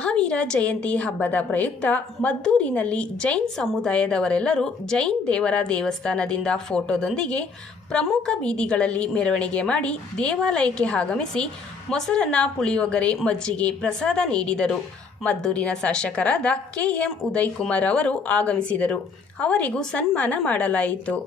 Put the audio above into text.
ಮಹಾವೀರ ಜಯಂತಿ ಹಬ್ಬದ ಪ್ರಯುಕ್ತ ಮದ್ದೂರಿನಲ್ಲಿ ಜೈನ್ ಸಮುದಾಯದವರೆಲ್ಲರೂ ಜೈನ್ ದೇವರ ದೇವಸ್ಥಾನದಿಂದ ಫೋಟೋದೊಂದಿಗೆ ಪ್ರಮುಖ ಬೀದಿಗಳಲ್ಲಿ ಮೆರವಣಿಗೆ ಮಾಡಿ ದೇವಾಲಯಕ್ಕೆ ಆಗಮಿಸಿ ಮೊಸರನ್ನ, ಪುಳಿಯೋಗರೆ, ಮಜ್ಜಿಗೆ, ಪ್ರಸಾದ ನೀಡಿದರು. ಮದ್ದೂರಿನ ಶಾಸಕರಾದ KM ಉದಯ್ ಕುಮಾರ್ ಅವರು ಆಗಮಿಸಿದರು. ಅವರಿಗೂ ಸನ್ಮಾನ ಮಾಡಲಾಯಿತು.